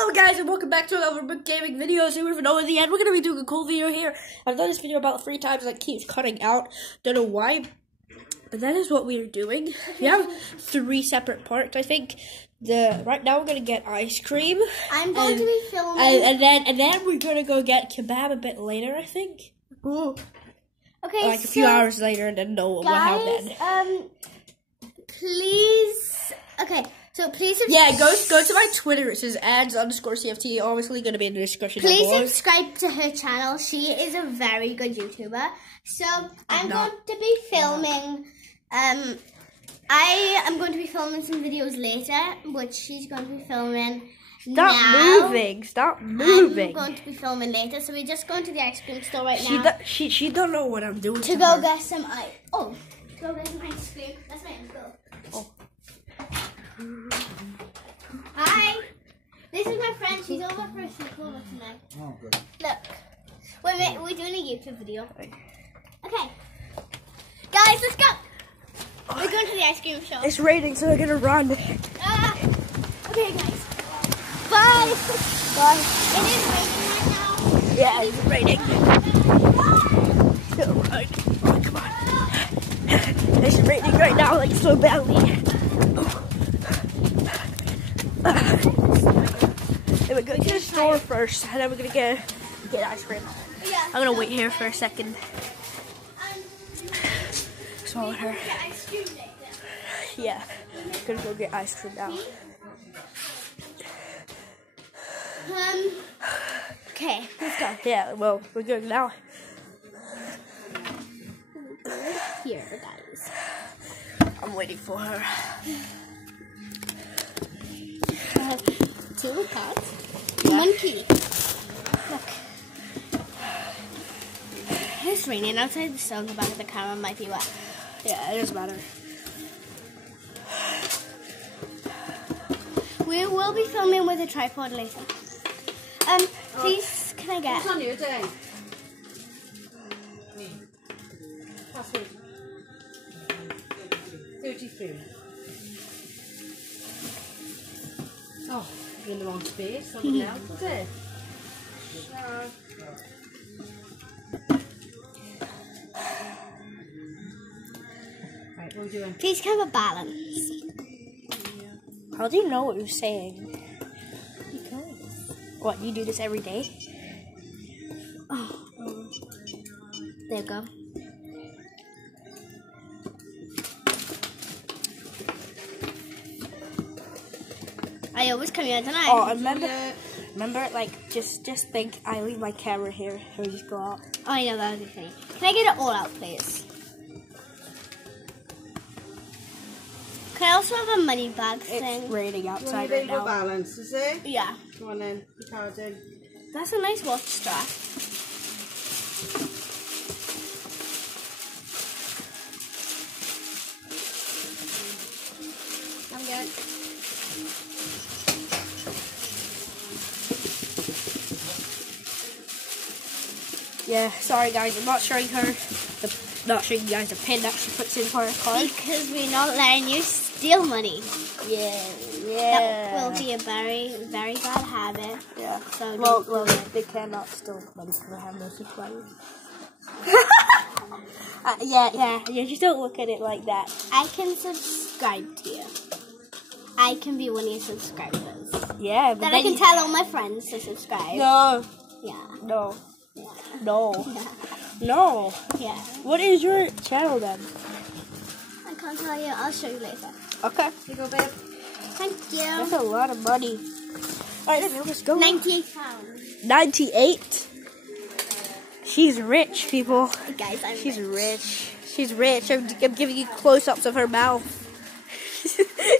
Hello guys and welcome back to another Book Gaming video. So we're in the end. We're going to be doing a cool video here. I've done this video about 3 times and it keeps cutting out. Don't know why. But that is what we are doing. We have 3 separate parts, I think. Right now we're going to get ice cream. I'm going to be filming. And then we're going to go get kebab a bit later, I think. Ooh. Okay, like a few hours later and then know what happened. Please. Okay. So please subscribe. Yeah, go to my Twitter. It says ads_CFT. Obviously going to be in the description. Please subscribe to her channel. She is a very good YouTuber. So I'm going to be filming. I am going to be filming some videos later, which she's going to be filming. Stop moving. I'm going to be filming later. So we're just going to the ice cream store right now. She don't know what I'm doing. To go get some ice. Oh, to go get some ice cream. That's my uncle. Oh. Hi, this is my friend. She's over for a sleepover tonight. Oh, good. Look, we're doing a YouTube video. Okay, guys, let's go. We're going to the ice cream shop. It's raining, so we're gonna run. Okay, guys. Bye. Bye. It is raining right now. Yeah, it's raining. So run. Oh, come on. It's raining right now, like so badly. Then we're going to the store first, and then we're gonna get ice cream. Yeah. I'm gonna wait here for a second. Swallow her. Yeah, I'm gonna go get ice cream now. Okay, let's go. Yeah, well, we're going now. Here, guys. I'm waiting for her. 2 cats. Monkey. Look. It's raining outside, so the back of the camera might be wet. Yeah, it doesn't matter. We will be filming with a tripod later. Please, can I get? What's on your day? Password. 33. Oh, you're in the wrong space. Something else there. Right, what are we doing? Please have a balance. How do you know what you're saying? Because. What, you do this every day? Oh. There you go. I always come here, don't I? Oh, remember, like, just think I leave my camera here and we just go out. Oh, I know, that would be funny. Can I get it all out, please? Can I also have a money bag thing? It's raining outside right now. Balance, is it? Yeah. Come on then, the card in. That's a nice watch strap. I'm good. Yeah, sorry guys, I'm not showing you guys the pin that she puts in her card. Because we're not letting you steal money. Yeah. That will be a very, very bad habit. Yeah. So well, they cannot steal money because I have no subscribers. yeah, just don't look at it like that. I can subscribe to you. I can be one of your subscribers. Yeah, but then I can tell all my friends to subscribe. No. Yeah. No. Yeah. No. Yeah. No. Yeah. What is your channel then? I can't tell you. I'll show you later. Okay. Here you go, babe. Thank you. That's a lot of money. Alright, then let's go. £98. 98. She's rich, people. Guys, She's rich. She's rich. I'm giving you close-ups of her mouth.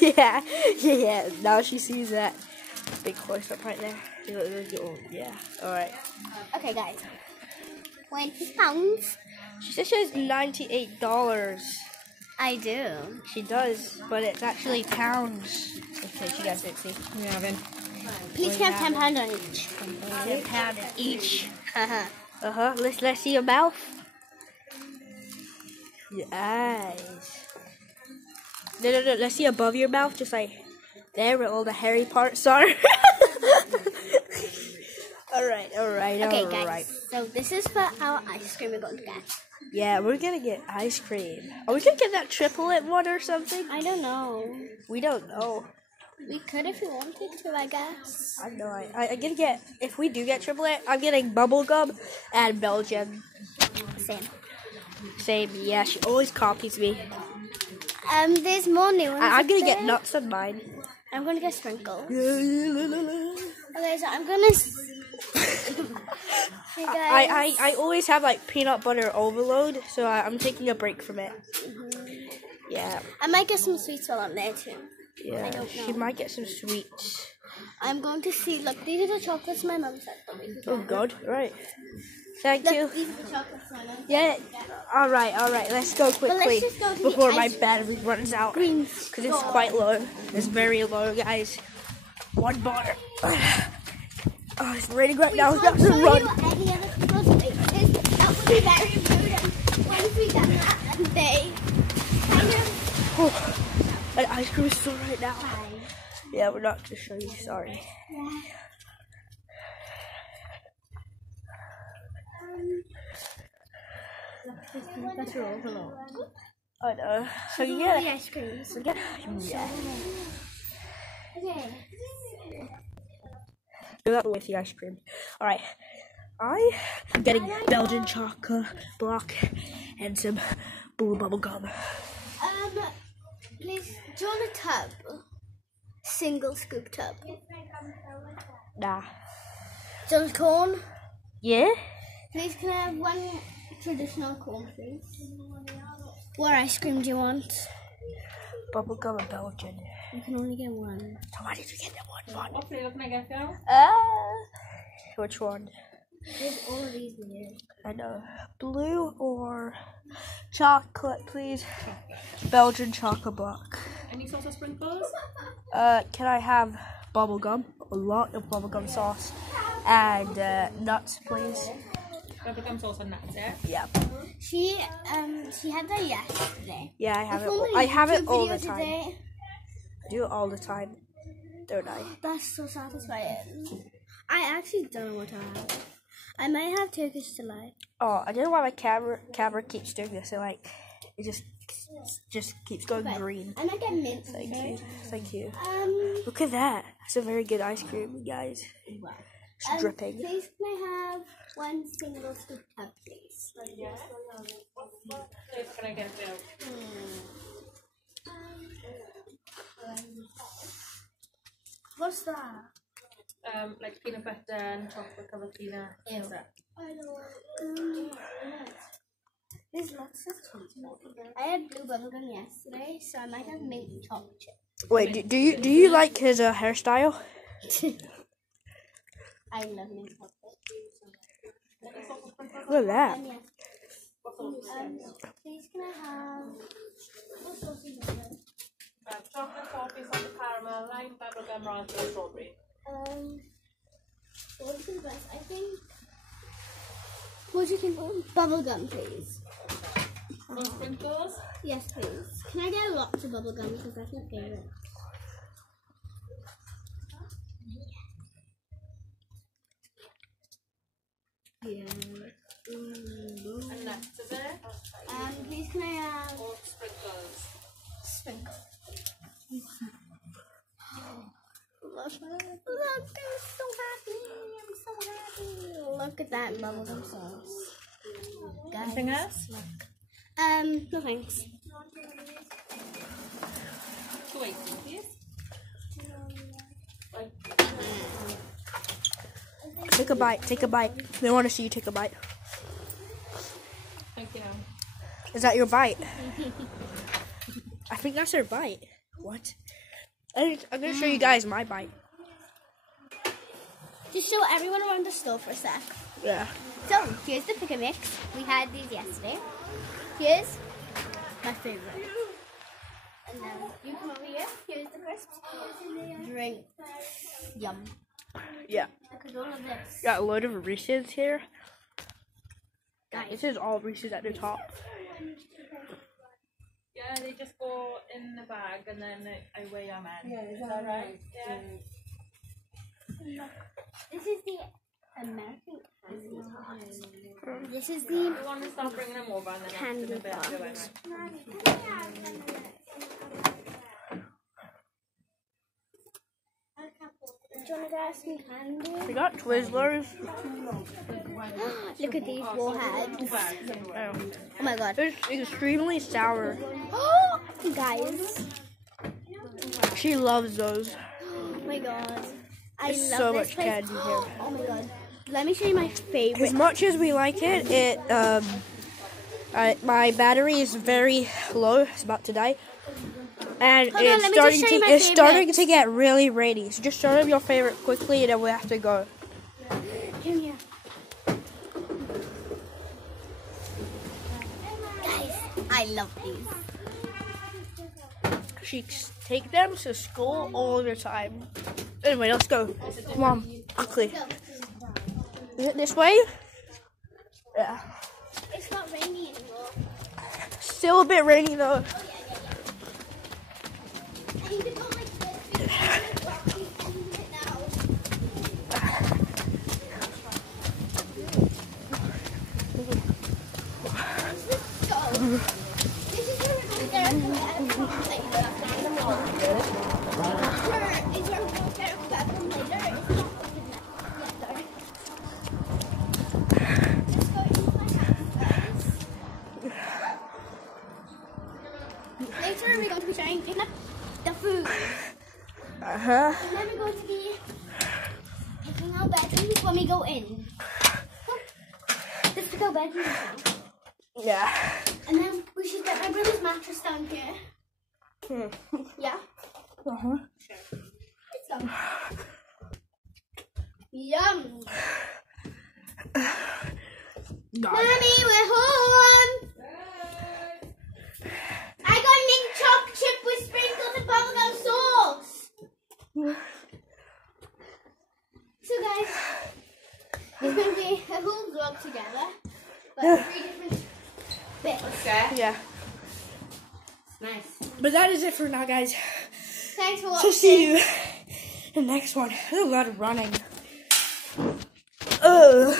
yeah. Now she sees that big close-up right there. Yeah. All right. Okay, guys. £20. She says she has $98. I do. She does, but it's actually pounds. Okay, you guys didn't see. We haven't. Please have £10 on each. £10 each. Uh-huh. Let's see your mouth. Your eyes. No. Let's see above your mouth, just like there where all the hairy parts are. I know, Okay, guys. right? So this is for our ice cream we're going to get. Yeah, we're gonna get ice cream. Are we gonna get that triplet one or something? I don't know. We don't know. We could if we wanted to, I guess. I know. I'm gonna get. If we do get triplet, I'm getting bubblegum and Belgian. Same. Yeah, she always copies me. There's more new ones. I'm gonna up get there. nuts on mine. I'm gonna get sprinkles. I Okay, so I'm gonna. Hey guys. I always have like peanut butter overload, so I'm taking a break from it. Yeah. I might get some sweets while I'm there too. Yeah. I don't She know. might get some sweets. I'm going to see. Look, these are the chocolates my mum said. Oh God! Right. Thank you. Look, these are the chocolates my mum said. Yeah. All right. Let's go quickly just go to the before my ice battery runs out. cream Because it's quite low. It's very low, guys. 1 bar. Oh, it's raining right now. We We got can't to show run. you any other people's faces. That would be very rude. Once we get that, and they kind of. Oh, my ice cream is still right now. Yeah, we're not to show you. Sorry. Better overload. I know. So The yeah. ice creams. Yeah. Okay. Do that with the ice cream. Alright. I'm getting Belgian chocolate block and some blue bubble gum. Please, do you want a tub? Single scoop tub. Nah. Do you want corn? Yeah? Please, can I have one traditional corn, please? What ice cream do you want? Bubble gum and Belgian. You can only get one. So why did you get that one? What flavour can I get now? Which one? There's all of these in here. I know. Blue or chocolate, please? Belgian chocolate block. Any sauce or sprinkles? Can I have bubble gum? A lot of bubble gum sauce. And nuts, please. Bubblegum sauce and nuts, yeah? Yeah. She had that yesterday. Yeah, I have it. filmed a I have it YouTube all the video time. today. I do it all the time. Don't I? That's so satisfying. I actually don't know what I have. I might have Turkish delight. Oh, I don't know why my camera keeps doing this. It just keeps going green. I might get mint. Thank you. Um, Look at that. That's a very good ice cream, guys. It's dripping. Please, can I have one single scoop tub, please? What flavour can I get now? What's that? Like peanut butter and chocolate covered peanut. What's that? There's lots of chocolate. I had blue bubblegum yesterday, so I might have mint chocolate chip. Wait, do you like his hairstyle? I love mint chocolate. Look at that. Yes. Please, can I have what sauce is it? Chocolate, coffee, salted caramel, lime, bubblegum, raspberry, strawberry. What is the best? I think. What do you think? Bubblegum, please. More sprinkles? Yes, please. Can I get lots of bubblegum because that's my favorite? Yeah. And nuts, is it? Please, can I have Or sprinkles? sprinkles? Look, I'm so happy. I'm so happy. Look at that bubblegum sauce. Guys, Anything else? no thanks. 280, please. Take a bite. Take a bite. They want to see you take a bite. Thank you. Is that your bite? I think that's her bite. What? I'm gonna show you guys my bite. Just show everyone around the store for a sec. Yeah. So, here's the pick and mix. We had these yesterday. Here's my favorite. And then you come over here. Here's the crisps. Drink. Yum. Yeah. Because all of this. Got a load of Reese's here. Guys. This is all Reese's at the top. Yeah, they just go in the bag and then I weigh them in. Yeah, is that right? Yeah. This is the American This is the You want to start bringing them over and then candy after the bit, bar. do it. Do you want to grab some candy? We got Twizzlers. Look at these warheads. Oh my god. It's extremely sour. Oh, guys. She loves those. Oh my god. I There's love so this much place. candy here. Oh my god. Let me show you my favorite. As much as we like it, my battery is very low. It's about to die, and Hold on, let me just starting show to you my it's starting favorites. to get really rainy. So just show them your favorite quickly, and then we have to go. Come here. Guys, I love these. She take them to school all the time. Anyway, let's go. Come on, quickly. Is it this way? Yeah. It's not rainy anymore. Still a bit rainy though. I need to go like this because I'm walking into it now. Let's go. This is where we're going to get our later. Is where we're going to get our platform later. It's not open yet. Let's go into my house, guys. Later we're going to be picking up the food. Uh-huh. And then we're going to be picking our bedrooms when we go in. Let's pick our bedrooms now. Yeah. And then we should get my brother's mattress down here. Yeah? Uh-huh. Let's go. Yum! Mommy, we're home! I got mint choc chip with sprinkles and bubblegum sauce! So guys, it's going to be a whole vlog together, but 3 different bits. Yeah. Nice. But that is it for now, guys. Thanks for So watching. see you in the next one. There's a lot of running. Ugh.